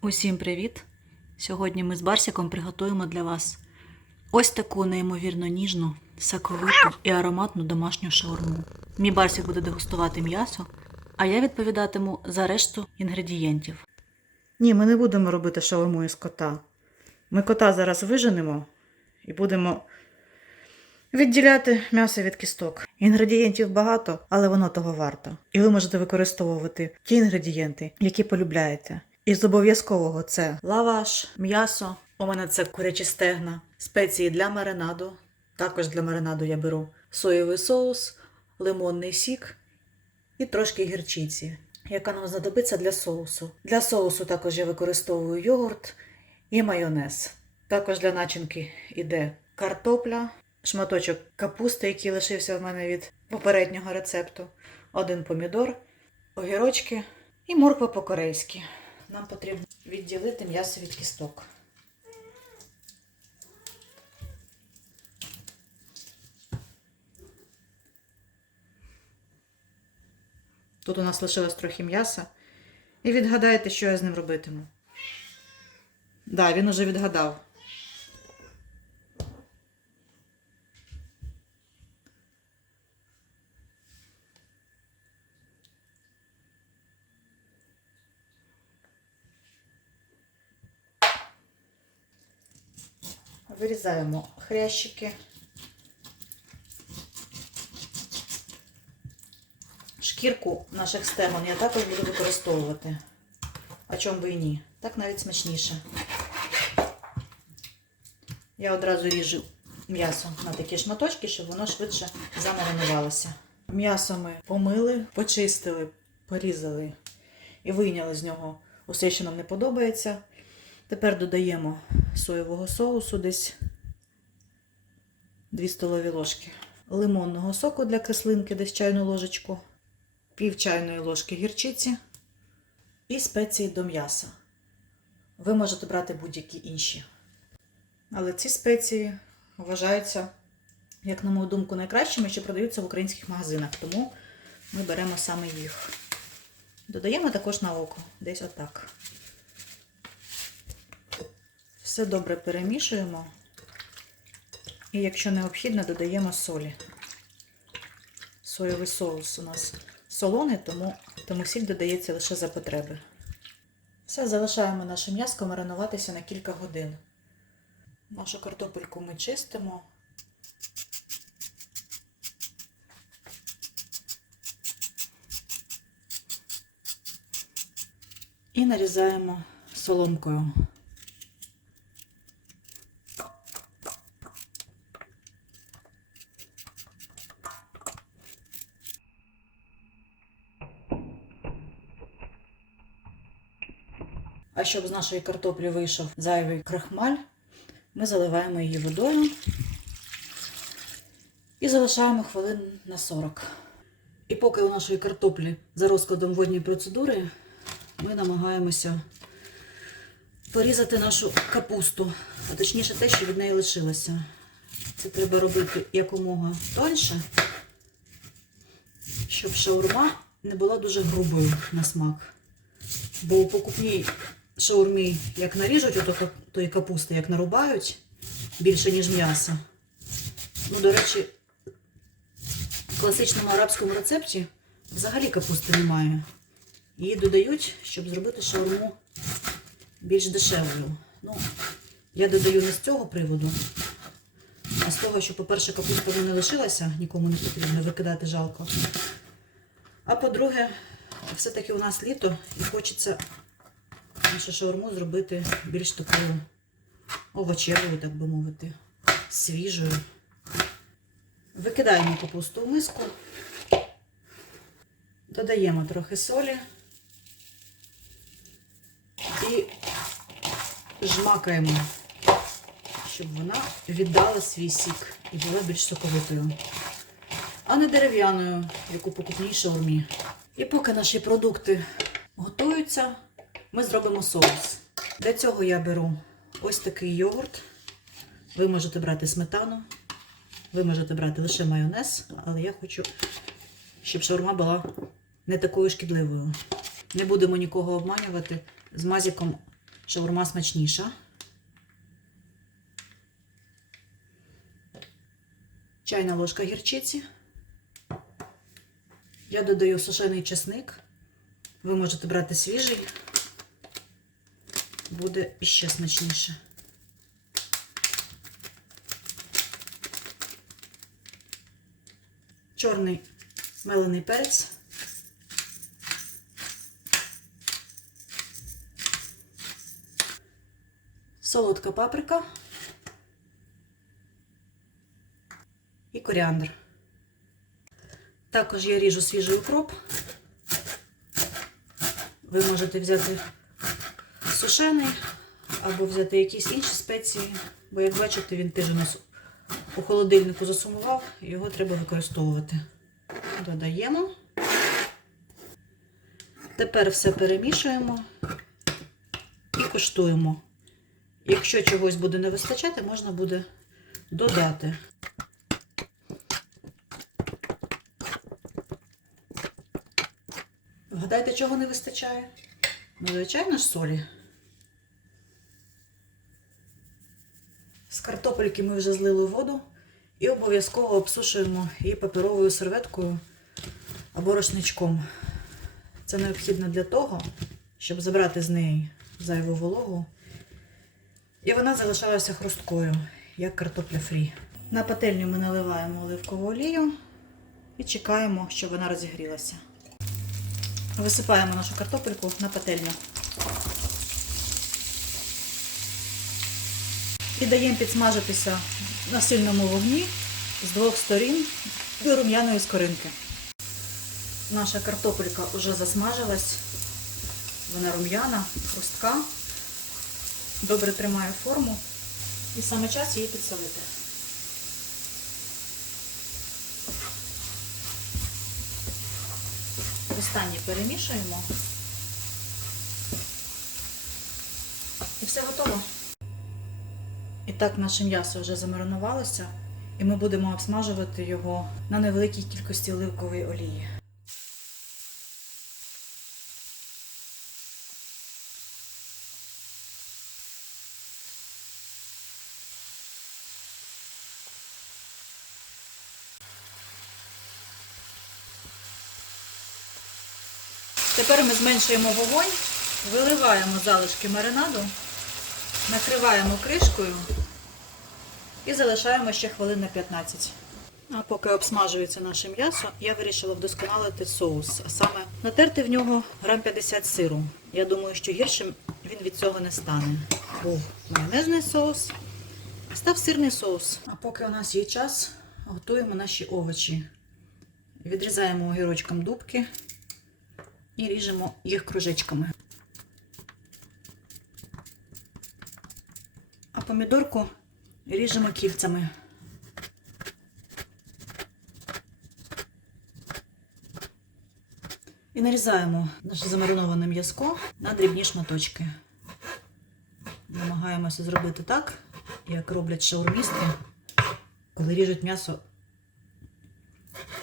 Усім привіт! Сьогодні ми з Барсіком приготуємо для вас ось таку неймовірно ніжну, соковиту і ароматну домашню шаурму. Мій Барсік буде дегустувати м'ясо, а я відповідатиму за решту інгредієнтів. Ні, ми не будемо робити шаурму із кота. Ми кота зараз виженемо і будемо відділяти м'ясо від кісток. Інгредієнтів багато, але воно того варто. І ви можете використовувати ті інгредієнти, які полюбляєте. Із обов'язкового це лаваш, м'ясо. У мене це курячі стегна, спеції для маринаду. Також для маринаду я беру соєвий соус, лимонний сік і трошки гірчиці, яка нам знадобиться для соусу. Для соусу також я використовую йогурт і майонез. Також для начинки йде картопля, шматочок капусти, який лишився в мене від попереднього рецепту, один помідор, огірочки і морква по-корейськи. Нам потрібно відділити м'ясо від кісток. Тут у нас лишилось трохи м'яса. І відгадайте, що я з ним робитиму. Так, да, він уже відгадав. Вирізаємо хрящики. Шкірку наших стегон я також буду використовувати. А чому би і ні? Так навіть смачніше. Я одразу ріжу м'ясо на такі шматочки, щоб воно швидше замаринувалося. М'ясо ми помили, почистили, порізали і вийняли з нього усе, що нам не подобається. Тепер додаємо соєвого соусу десь 2 столові ложки, лимонного соку для кислинки, десь чайну ложечку, пів чайної ложки гірчиці і спеції до м'яса. Ви можете брати будь-які інші. Але ці спеції вважаються, як на мою думку, найкращими, що продаються в українських магазинах, тому ми беремо саме їх. Додаємо також на око, десь отак. Все добре перемішуємо. І якщо необхідно, додаємо солі. Соєвий соус у нас солоний, тому, тому сіль додається лише за потреби. Все, залишаємо наше м'яско маринуватися на кілька годин. Нашу картопельку ми чистимо. І нарізаємо соломкою. Щоб з нашої картоплі вийшов зайвий крахмаль, ми заливаємо її водою і залишаємо хвилин на 40. І поки у нашої картоплі за розкладом водній процедури, ми намагаємося порізати нашу капусту, а точніше те, що від неї лишилося. Це треба робити якомога тоньше, щоб шаурма не була дуже грубою на смак. Бо у покупній шаурмі, як наріжуть ото тої капусти, як нарубають більше, ніж м'ясо. Ну, до речі, в класичному арабському рецепті взагалі капусти немає. Її додають, щоб зробити шаурму більш дешевою. Ну, я додаю не з цього приводу, а з того, що, по-перше, капуста не лишилася, нікому не потрібно викидати жалко. А по-друге, все-таки у нас літо і хочеться нашу шаурму зробити більш такою овочевою, так би мовити, свіжою. Викидаємо капусту в миску, додаємо трохи солі і жмакаємо, щоб вона віддала свій сік і була більш соковитою, а не дерев'яною, як у покупній шаурмі. І поки наші продукти готуються, ми зробимо соус. Для цього я беру ось такий йогурт. Ви можете брати сметану, ви можете брати лише майонез, але я хочу, щоб шаурма була не такою шкідливою. Не будемо нікого обманювати. З мазіком шаурма смачніша. Чайна ложка гірчиці. Я додаю сушений чесник. Ви можете брати свіжий, буде іще смачніше. Чорний мелений перець. Солодка паприка і коріандр. Також я ріжу свіжий укроп. Ви можете взяти сушений або взяти якісь інші спеції, бо, як бачите, він теж у холодильнику засумував, його треба використовувати. Додаємо. Тепер все перемішуємо і куштуємо. Якщо чогось буде не вистачати, можна буде додати. Вгадайте, чого не вистачає? Ну, звичайно ж, солі. З картопельки ми вже злили воду і обов'язково обсушуємо її паперовою серветкою або рушничком. Це необхідно для того, щоб забрати з неї зайву вологу. І вона залишалася хрусткою, як картопля фрі. На пательню ми наливаємо оливкову олію і чекаємо, щоб вона розігрілася. Висипаємо нашу картопельку на пательню. І даємо підсмажитися на сильному вогні з двох сторін до рум'яної скоринки. Наша картопелька вже засмажилась. Вона рум'яна, хрустка, добре тримає форму. І саме час її підсолити. Останнє перемішуємо. І все готово. Так наше м'ясо вже замаринувалося, і ми будемо обсмажувати його на невеликій кількості оливкової олії. Тепер ми зменшуємо вогонь, виливаємо залишки маринаду, накриваємо кришкою і залишаємо ще хвилин на 15. А поки обсмажується наше м'ясо, я вирішила вдосконалити соус, а саме натерти в нього грам 50 сиру. Я думаю, що гіршим він від цього не стане. Був майонезний соус, став сирний соус. А поки у нас є час, готуємо наші овочі. Відрізаємо огірочком дубки і ріжемо їх кружечками. А помідорку ріжемо кільцями. І нарізаємо наше замариноване м'язко на дрібні шматочки. Намагаємося зробити так, як роблять шаурмісти, коли ріжуть м'ясо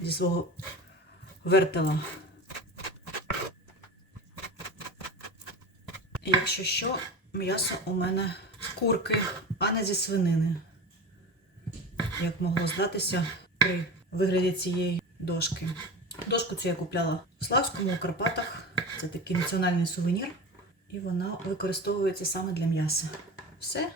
зі свого вертела. Якщо що, м'ясо у мене курки, а не зі свинини. Як могло здатися при вигляді цієї дошки. Дошку цю я купляла в Славському, у Карпатах. Це такий національний сувенір. І вона використовується саме для м'яса. Все.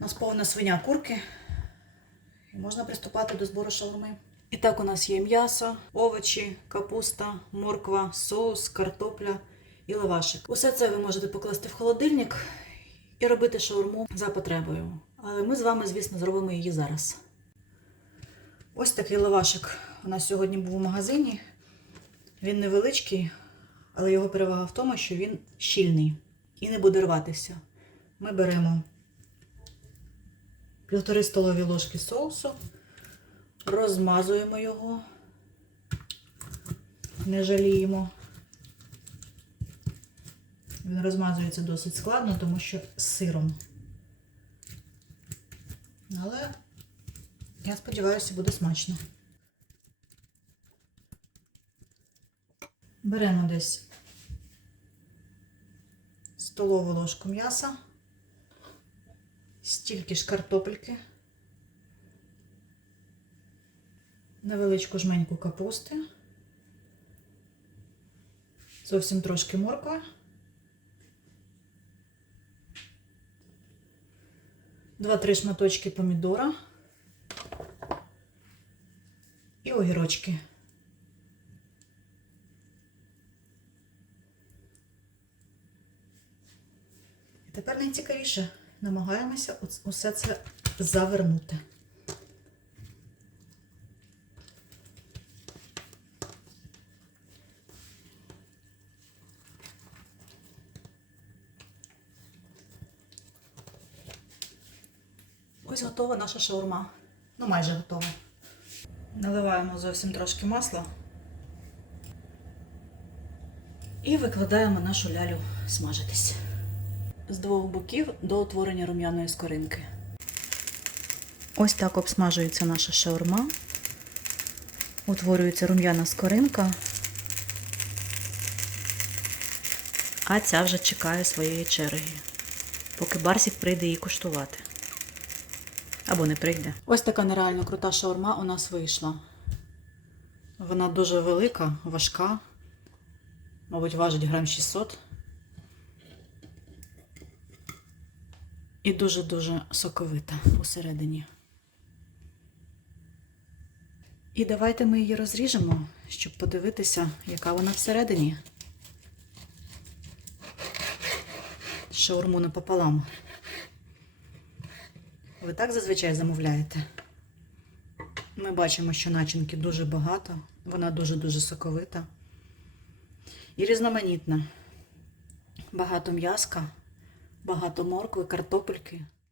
У нас повна свиня курки. І можна приступати до збору шаурми. І так у нас є м'ясо, овочі, капуста, морква, соус, картопля і лавашик. Усе це ви можете покласти в холодильник і робити шаурму за потребою. Але ми з вами, звісно, зробимо її зараз. Ось такий лавашик у нас сьогодні був у магазині. Він невеличкий, але його перевага в тому, що він щільний і не буде рватися. Ми беремо півтори столові ложки соусу, розмазуємо його, не жаліємо. Він розмазується досить складно, тому що з сиром. Але я сподіваюся, буде смачно. Беремо десь столову ложку м'яса, стільки ж картопельки, невеличку жменьку капусти, зовсім трошки моркви, два-три шматочки помідора і огірочки. І тепер найцікавіше намагаємося усе це завернути. Ось готова наша шаурма. Ну, майже готова. Наливаємо зовсім трошки масла і викладаємо нашу лялю смажитись з двох боків до утворення рум'яної скоринки. Ось так обсмажується наша шаурма. Утворюється рум'яна скоринка. А ця вже чекає своєї черги, поки Барсік прийде її куштувати. Або не прийде. Ось така нереально крута шаурма у нас вийшла. Вона дуже велика, важка. Мабуть, важить грам 600. І дуже-дуже соковита посередині. І давайте ми її розріжемо, щоб подивитися, яка вона всередині. Шаурму напополам. Ви так зазвичай замовляєте? Ми бачимо, що начинки дуже багато, вона дуже-дуже соковита і різноманітна. Багато м'яска, багато моркви, картопельки.